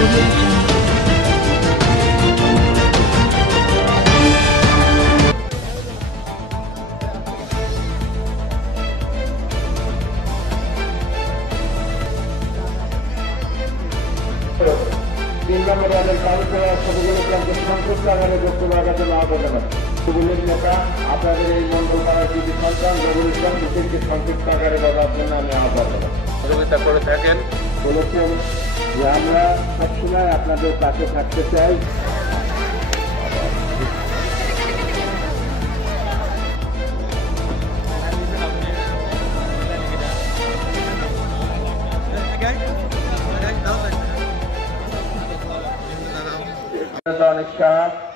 তিন নম্বরে আমাদের কাউন্সিলর সবগুলো প্রান্তে সংসদ আগামী বক্তব্য রাখার জন্য আহ্বান জানাচ্ছি। যুবলীগ নেতা আপনাদের এই মন্ডল পাড়ার কৃতি সন্তান রবুল ইসলাম হুসেনকে সংক্ষিপ্ত আকারে বলার জন্য আমি আহ্বান জানাচ্ছি। সহযোগিতা করে থাকেন বলেছেন যে আমরা সবসময় আপনাদের পাশে থাকতে চাই।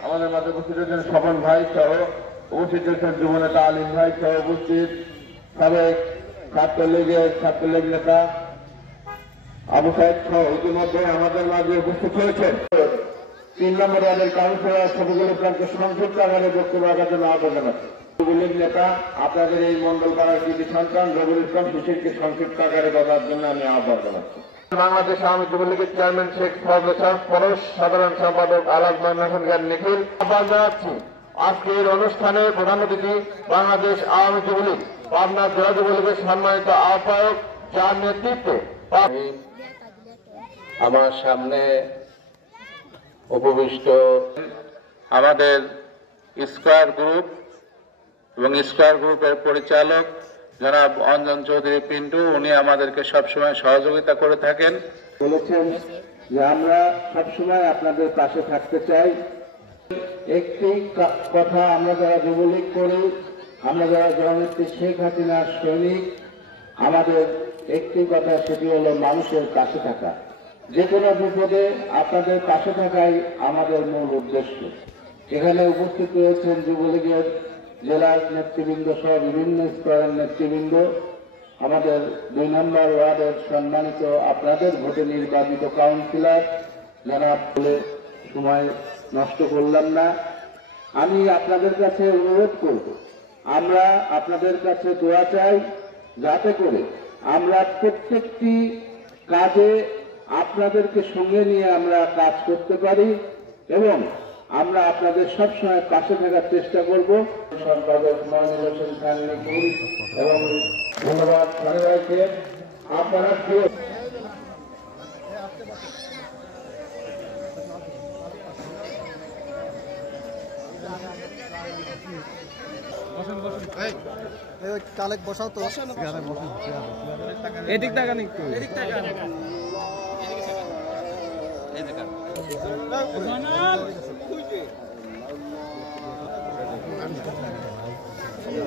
আমাদের মাঝে উপস্থিত হয়েছেন স্বপন ভাই সহ উপস্থিত হয়েছেন যুব নেতা আলিম ভাই সহ উপস্থিত সাবেক ছাত্রলীগ নেতা আবু সাহেব সহ ইতিমধ্যে আমাদের মাঝে উপস্থিত হয়েছেন। 3 নম্বর ওয়ার্ডের কাউন্সিলর সবগুলো প্রান্তে সংক্ষিপ্ত আকারে বক্তব্য রাখার জন্য আহ্বান জানাচ্ছি। যুবলীগ নেতা আপনাদের এই মন্ডল পাড়ার কৃতি সন্তান রবুল ইসলাম হুসেনকে সংক্ষিপ্ত আকারে বলার জন্য আমি আহ্বান জানাচ্ছি। বাংলাদেশ আওয়ামী যুবলীগের চেয়ারম্যান শেখ ফজল পরশ সাধারণ সম্পাদক আলাদ ময়নাখানকার নিখিল আহ্বান জানাচ্ছি। আজকের অনুষ্ঠানে প্রধান অতিথি বাংলাদেশ আওয়ামী যুবলীগ পাবনা জেলা যুবলীগের সম্মানিত আহ্বায়ক, যার নেতৃত্বে আমার সামনে উপবিষ্ট আমাদের স্কয়ার গ্রুপ এবং স্কয়ার গ্রুপের পরিচালক জনাব অঞ্জন চৌধুরী পিন্টু, উনি আমাদেরকে সবসময় সহযোগিতা করে থাকেন। বলেছেন যে আমরা সবসময় আপনাদের পাশে থাকতে চাই। একটি কথা, আমরা যারা যুবলীগ করি, আমরা যারা জননেত্রী শেখ হাসিনার সৈনিক, আমাদের একটি কথা, সেটি হলো মানুষের পাশে থাকা। যে কোনো বিপদে আপনাদের পাশে থাকাই আমাদের মূল উদ্দেশ্য। এখানে উপস্থিত রয়েছেন যুবলীগের জেলার নেতৃবৃন্দ সহ বিভিন্ন স্তরের নেতৃবৃন্দ, আমাদের 2 নম্বর ওয়ার্ডের সম্মানিত আপনাদের ভোটে নির্বাচিত কাউন্সিলর, যারা বলে সময় নষ্ট করলাম না। আমি আপনাদের কাছে অনুরোধ করব, আমরা আপনাদের কাছে দোয়া চাই যাতে করে আমরা প্রত্যেকটি কাজে আপনাদেরকে সঙ্গে নিয়ে আমরা কাজ করতে পারি এবং আমরা আপনাদের সবসময় পাশে থাকার চেষ্টা করব। সম্পাদক মনিরুল হোসেন খান নিখিল এবং ধন্যবাদ ভাইকে। আপনারা কালেক বসাও তো, এদিক তাকান একটু, এদিক তাকান।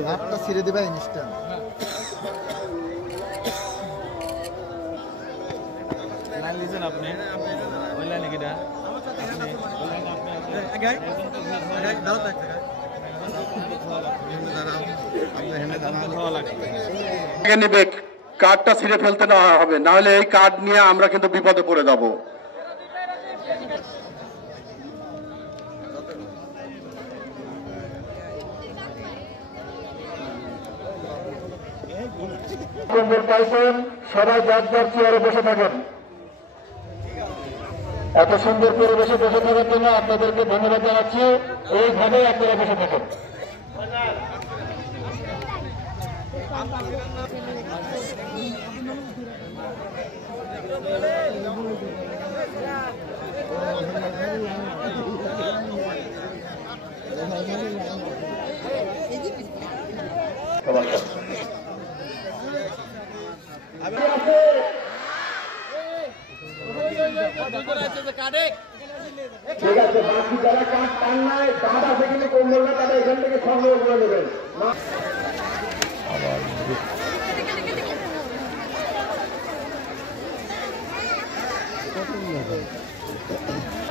হাতটা ছিঁড়ে দিবা ইনস্ট্যান্ট। লাইন লিখেন আপনি, ওই লাইনে কিনা কার্ডটা ছিঁড়ে ফেলতে দেওয়া হবে, নাহলে এই কার্ড নিয়ে আমরা কিন্তু বিপদে পড়ে যাব। সবাই যার যার চেয়ারে বসে থাকেন। এত সুন্দর পরিবেশে বসে থাকার জন্য আপনাদেরকে ধন্যবাদ জানাচ্ছি। এইভাবে আপনারা বসে থাকেন। ঠিক আছে, বাকি যারা কাজ পান নাই, কাজ আছে কিন্তু কম্বলটা তারা এখান থেকে সংগ্রহ করে নেবেন।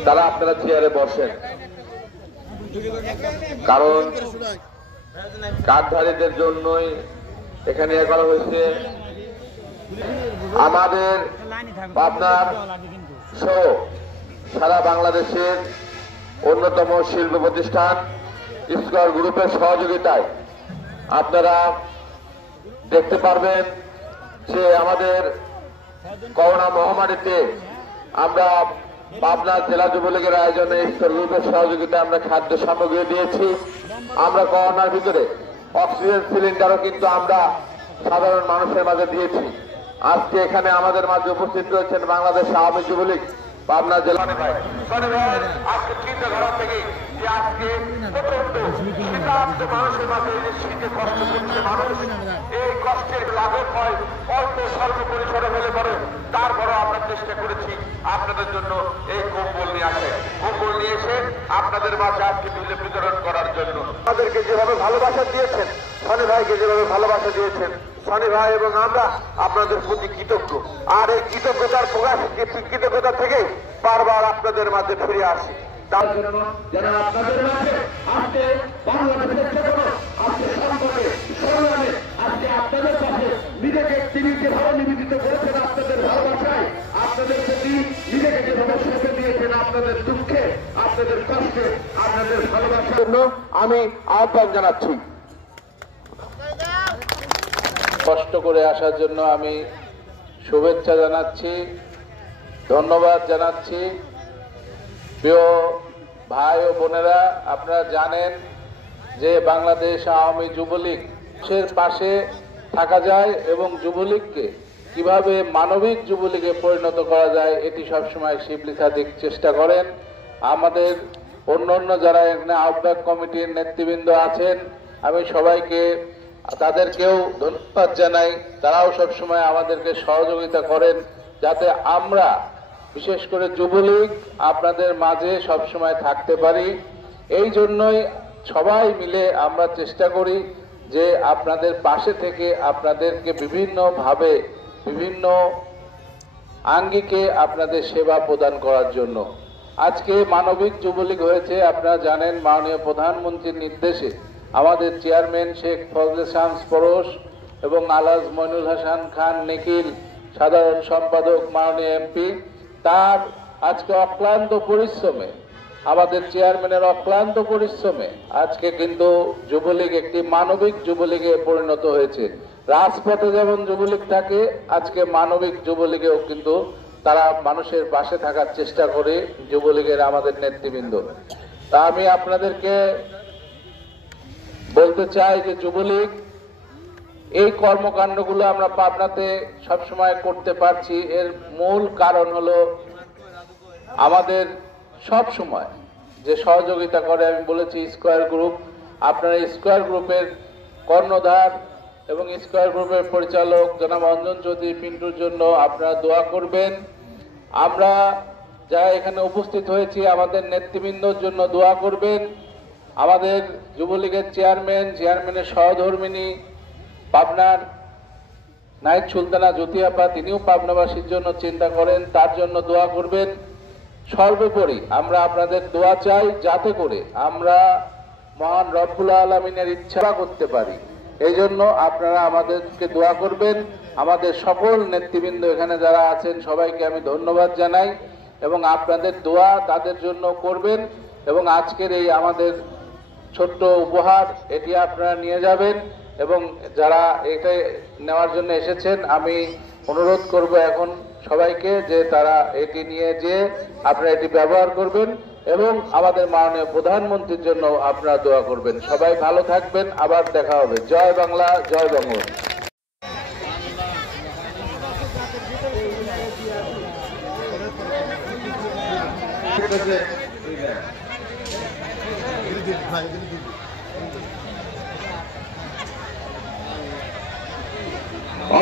তারা আপনারা চেয়ারে বসেন, কারণ কার্ডধারীদের জন্যই এখানে করা হয়েছে। আমাদের পাবনার সহ সারা বাংলাদেশের অন্যতম শিল্প প্রতিষ্ঠান স্কয়ার গ্রুপের সহযোগিতায় আপনারা দেখতে পারবেন যে আমাদের করোনা মহামারীতে আমরা পাবনা জেলা যুবলীগের আয়োজনে ইফতার গ্রুপের সহযোগিতায় আমরা খাদ্য সামগ্রী দিয়েছি। আমরা করোনার ভিতরে অক্সিজেন সিলিন্ডারও কিন্তু আমরা সাধারণ মানুষের মাঝে দিয়েছি। আজকে এখানে আমাদের মাঝে উপস্থিত রয়েছেন বাংলাদেশ আওয়ামী যুবলীগ পাবনা জেলা আজকে চিন্তাধারা থেকে যে আজকে মানুষের মাঝে যে শীতে কষ্ট করছে মানুষ, এই কষ্টের লাঘব হয় অল্প স্বল্প পরিসরে হলে পরে, তারপরও আমরা চেষ্টা করেছি আপনাদের জন্য এই কম্বল নিয়ে আসে, কম্বল নিয়ে এসে আপনাদের মাঝে আজকে বিতরণ করার জন্য। আমাদেরকে যেভাবে ভালোবাসা দিয়েছেন, সনি ভাইকে যেভাবে ভালোবাসা দিয়েছেন, সনি ভাই এবং আমরা আপনাদের প্রতি কৃতজ্ঞ। আর এই কৃতজ্ঞতার প্রকাশ, কৃতজ্ঞতা থেকে বারবার আপনাদের মাঝে ফিরে আসি। তার জন্য যারা আপনাদের মাঝে আজকে বাংলাদেশের জন্য আজকে সম্পর্কে সংগ্রামে আজকে আপনাদের কাছে নিজেকে তিনি যেভাবে নিবেদিত করেছেন আপনাদের ভালোবাসায়, আপনাদের প্রতি নিজেকে যেভাবে সঁপে দিয়েছেন আপনাদের দুঃখে, আপনাদের কষ্টে, আপনাদের ভালোবাসার জন্য আমি আহ্বান জানাচ্ছি। কষ্ট করে আসার জন্য আমি শুভেচ্ছা জানাচ্ছি, ধন্যবাদ জানাচ্ছি। প্রিয় ভাই ও বোনেরা, আপনারা জানেন যে বাংলাদেশ আওয়ামী যুবলীগের পাশে থাকা যায় এবং যুবলীগকে কিভাবে মানবিক যুবলীগে পরিণত করা যায় এটি সবসময় শিবলি সাদিক চেষ্টা করেন। আমাদের অন্য যারা এখানে আহ্বায়ক কমিটির নেতৃবৃন্দ আছেন, আমি সবাইকে তাদেরকেও ধন্যবাদ জানাই। তারাও সবসময় আমাদেরকে সহযোগিতা করেন যাতে আমরা বিশেষ করে যুবলীগ আপনাদের মাঝে সবসময় থাকতে পারি। এই জন্যই সবাই মিলে আমরা চেষ্টা করি যে আপনাদের পাশে থেকে আপনাদেরকে বিভিন্নভাবে বিভিন্ন আঙ্গিকে আপনাদের সেবা প্রদান করার জন্য। আজকে মানবিক যুবলীগ হয়েছে, আপনারা জানেন মাননীয় প্রধানমন্ত্রীর নির্দেশে আমাদের চেয়ারম্যান শেখ ফজলে শামস পরশ এবং আলহাজ মইনুল হাসান খান নিখিল, সাধারণ সম্পাদক মাননীয় এমপি, তার আজকে অক্লান্ত পরিশ্রমে, আমাদের চেয়ারম্যানের অক্লান্ত পরিশ্রমে আজকে কিন্তু যুবলীগ একটি মানবিক যুবলীগে পরিণত হয়েছে। রাজপথে যেমন যুবলীগ থাকে, আজকে মানবিক যুবলীগেও কিন্তু তারা মানুষের পাশে থাকার চেষ্টা করে যুবলীগের আমাদের নেতৃবৃন্দ। তা আমি আপনাদেরকে বলতে চাই যে যুবলীগ এই কর্মকাণ্ডগুলো আমরা পাবনাতে সবসময় করতে পারছি, এর মূল কারণ হলো আমাদের সব সময় যে সহযোগিতা করে, আমি বলেছি স্কয়ার গ্রুপ। আপনারা স্কয়ার গ্রুপের কর্ণধার এবং স্কয়ার গ্রুপের পরিচালক জনাব অঞ্জন চৌধুরী পিন্টুর জন্য আপনারা দোয়া করবেন। আমরা যারা এখানে উপস্থিত হয়েছি আমাদের নেতৃবৃন্দর জন্য দোয়া করবেন। আমাদের যুবলীগের চেয়ারম্যানের সহধর্মিনী পাবনার নাইট সুলতানা জ্যোতিআপা, তিনিও পাবনাবাসীর জন্য চিন্তা করেন, তার জন্য দোয়া করবেন। সর্বোপরি আমরা আপনাদের দোয়া চাই যাতে করে আমরা মহান রব্বুল আলামিনের ইচ্ছা করতে পারি। এই জন্য আপনারা আমাদেরকে দোয়া করবেন। আমাদের সকল নেতৃবৃন্দ এখানে যারা আছেন সবাইকে আমি ধন্যবাদ জানাই এবং আপনাদের দোয়া তাদের জন্য করবেন। এবং আজকের এই আমাদের ছোট্ট উপহার এটি আপনারা নিয়ে যাবেন এবং যারা এটা নেওয়ার জন্য এসেছেন আমি অনুরোধ করব এখন সবাইকে যে তারা এটি নিয়ে যেয়ে আপনারা এটি ব্যবহার করবেন এবং আমাদের মাননীয় প্রধানমন্ত্রীর জন্য আপনারা দোয়া করবেন। সবাই ভালো থাকবেন, আবার দেখা হবে। জয় বাংলা, জয় বঙ্গবন্ধু। ভাই